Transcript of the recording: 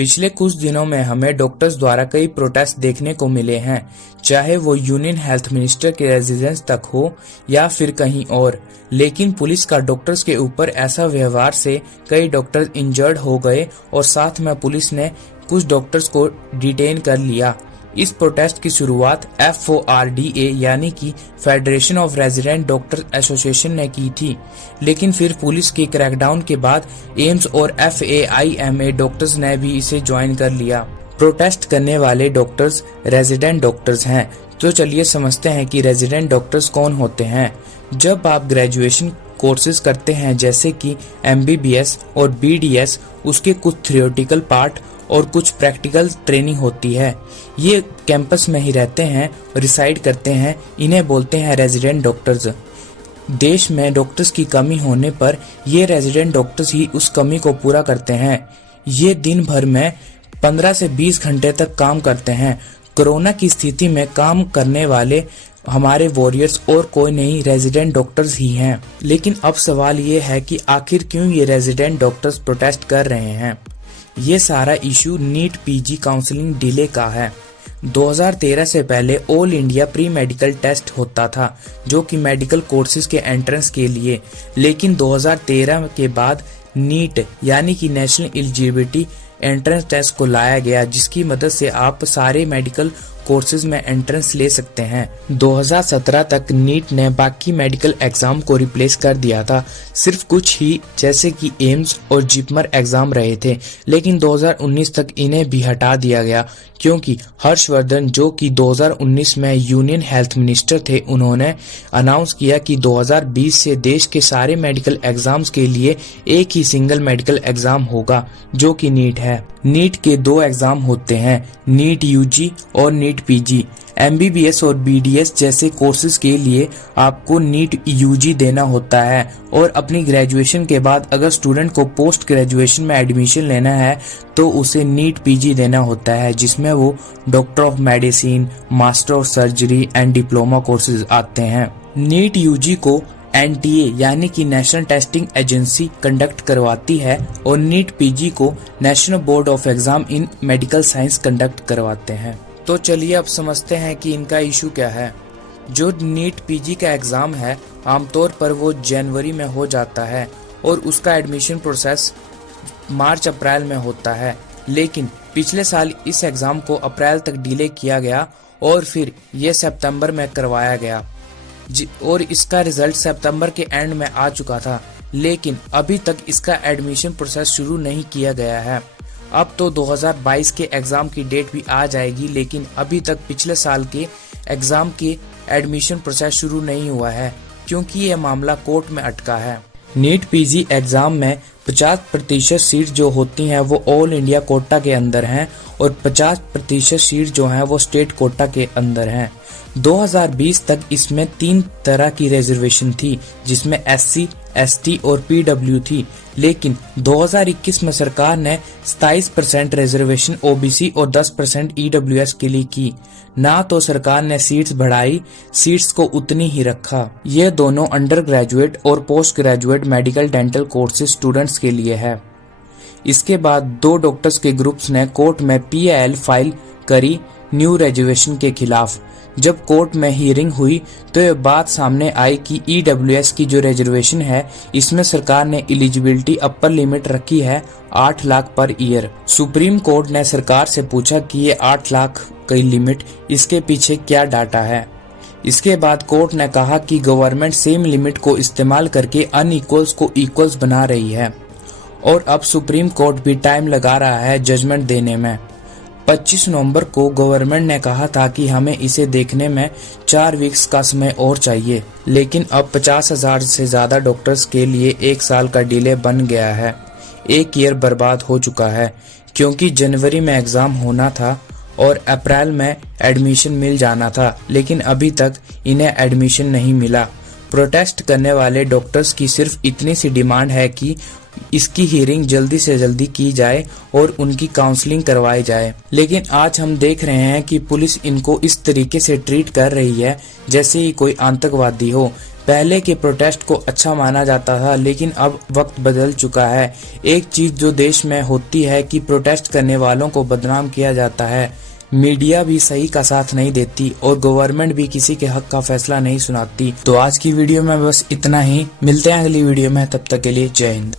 पिछले कुछ दिनों में हमें डॉक्टर्स द्वारा कई प्रोटेस्ट देखने को मिले हैं, चाहे वो यूनियन हेल्थ मिनिस्टर के रेजिडेंस तक हो या फिर कहीं और। लेकिन पुलिस का डॉक्टर्स के ऊपर ऐसा व्यवहार से कई डॉक्टर्स इंजर्ड हो गए और साथ में पुलिस ने कुछ डॉक्टर्स को डिटेन कर लिया। इस प्रोटेस्ट की शुरुआत FORDA यानी कि federation of resident doctor association ने की थी, लेकिन फिर पुलिस के क्रैकडाउन के बाद एम्स और FAIMA डॉक्टर्स ने भी इसे ज्वाइन कर लिया। प्रोटेस्ट करने वाले डॉक्टर्स रेजिडेंट डॉक्टर्स हैं, तो चलिए समझते हैं कि रेजिडेंट डॉक्टर्स कौन होते हैं। जब आप ग्रेजुएशन कोर्सेज करते हैं जैसे कि MBBS और BDS, उसके कुछ थियोरेटिकल पार्ट और कुछ प्रैक्टिकल ट्रेनिंग होती है। ये कैंपस में ही रहते हैं, रिसाइड करते हैं, इन्हें बोलते हैं रेजिडेंट डॉक्टर्स। देश में डॉक्टर्स की कमी होने पर ये रेजिडेंट डॉक्टर्स ही उस कमी को पूरा करते हैं। ये दिन भर में 15 से 20 घंटे तक काम करते हैं। कोरोना की स्थिति में काम करने वाले हमारे वॉरियर्स और कोई नहीं, रेजिडेंट डॉक्टर्स ही हैं। लेकिन अब सवाल ये है कि आखिर क्यों ये रेजिडेंट डॉक्टर्स प्रोटेस्ट कर रहे हैं। ये सारा issue NEET PG counselling delay का है। 2013 से पहले all India pre medical test होता था, जो कि मेडिकल कोर्सेज के एंट्रेंस के लिए। लेकिन 2013 के बाद नीट यानी कि नेशनल एलिजिबिलिटी एंट्रेंस टेस्ट को लाया गया, जिसकी मदद से आप सारे मेडिकल कोर्सेज में एंट्रेंस ले सकते हैं। 2017 तक नीट ने बाकी मेडिकल एग्जाम को रिप्लेस कर दिया था। सिर्फ कुछ ही जैसे कि एम्स और जिपमर एग्जाम रहे थे, लेकिन 2019 तक इन्हें भी हटा दिया गया, क्योंकि हर्षवर्धन जो कि 2019 में यूनियन हेल्थ मिनिस्टर थे, उन्होंने अनाउंस किया कि 2020 से देश के सारे मेडिकल एग्जाम्स के लिए एक ही सिंगल मेडिकल एग्जाम होगा, जो कि नीट है। नीट के 2 एग्जाम होते हैं, नीट UG और नीट PG। MBBS और BDS जैसे कोर्सेज के लिए आपको नीट UG देना होता है, और अपनी ग्रेजुएशन के बाद अगर स्टूडेंट को पोस्ट ग्रेजुएशन में एडमिशन लेना है तो उसे नीट PG देना होता है, जिसमें वो doctor of medicine, master of surgery and diploma courses आते हैं। नीट UG को NTA यानी कि नेशनल टेस्टिंग एजेंसी कंडक्ट करवाती है, और नीट PG को national board of exam in medical science conduct करवाते हैं। तो चलिए अब समझते हैं कि इनका इशू क्या है। जो नीट PG का एग्जाम है, आमतौर पर वो जनवरी में हो जाता है और उसका एडमिशन प्रोसेस मार्च-अप्रैल में होता है। लेकिन पिछले साल इस एग्जाम को अप्रैल तक डिले किया गया और फिर ये सितंबर में करवाया गया, और इसका रिजल्ट सितंबर के एंड में आ चुका था। लेकिन अभी तक इसका एडमिशन प्रोसेस शुरू नहीं किया गया है। अब तो 2022 के एग्जाम की डेट भी आ जाएगी, लेकिन अभी तक पिछले साल के एग्जाम के एडमिशन प्रोसेस शुरू नहीं हुआ है, क्योंकि यह मामला कोर्ट में अटका है। नीट PG एग्जाम में 50% सीट जो होती हैं वो ऑल इंडिया कोटा के अंदर हैं, और 50% सीट जो हैं वो स्टेट कोटा के अंदर हैं। 2020 तक इसमें 3 तरह की रिजर्वेशन थी, जिसमें SC, ST और PW थी। लेकिन 2021 में सरकार ने 27% रिजर्वेशन OBC और 10% EWS के लिए की। ना तो सरकार ने सीट्स बढ़ाई, सीट्स को उतनी ही रखा। ये दोनों अंडर ग्रेजुएट और post graduate medical dental courses students के लिए है। इसके बाद 2 डॉक्टर्स के ग्रुप्स ने कोर्ट में PIL फाइल करी न्यू रिजर्वेशन के खिलाफ। जब कोर्ट में हियरिंग हुई तो ये बात सामने आई कि EWS की जो रिजर्वेशन है, इसमें सरकार ने एलिजिबिलिटी अपर लिमिट रखी है 8 lakh per year. Supreme court ने सरकार से पूछा कि ये 8 लाख की लिमिट, इसके पीछे क्या डाटा है। इसके बाद कोर्ट ने कहा कि गवर्नमेंट सेम लिमिट को इस्तेमाल करके अनइक्वल्स को इक्वल्स बना रही है, और अब सुप्रीम कोर्ट भी टाइम लगा रहा है जजमेंट देने में। 25 नवंबर को गवर्नमेंट ने कहा था कि हमें इसे देखने में 4 वीक्स का समय और चाहिए, लेकिन अब 50,000 से ज्यादा डॉक्टर्स के लिए 1 साल का डिले बन गया है। 1 ईयर बर्बाद हो चुका है, क्योंकि जनवरी में एग्जाम होना था और अप्रैल में एडमिशन मिल जाना था, लेकिन अभी तक इन्हें एडमिशन नहीं मिला। प्रोटेस्ट करने वाले डॉक्टर्स की सिर्फ इतनी सी डिमांड है कि इसकी हियरिंग जल्दी से जल्दी की जाए और उनकी काउंसलिंग करवाई जाए। लेकिन आज हम देख रहे हैं कि पुलिस इनको इस तरीके से ट्रीट कर रही है जैसे ही कोई आतंकवादी हो। पहले के प्रोटेस्ट को अच्छा माना जाता था, लेकिन अब वक्त बदल चुका है। एक चीज जो देश में होती है कि प्रोटेस्ट करने वालों को बदनाम किया जाता है, मीडिया भी सही का साथ नहीं देती और गवर्नमेंट भी किसी के हक का फैसला नहीं सुनाती। तो आज की वीडियो में बस इतना ही, मिलते हैं अगली वीडियो में, तब तक के लिए जय हिंद।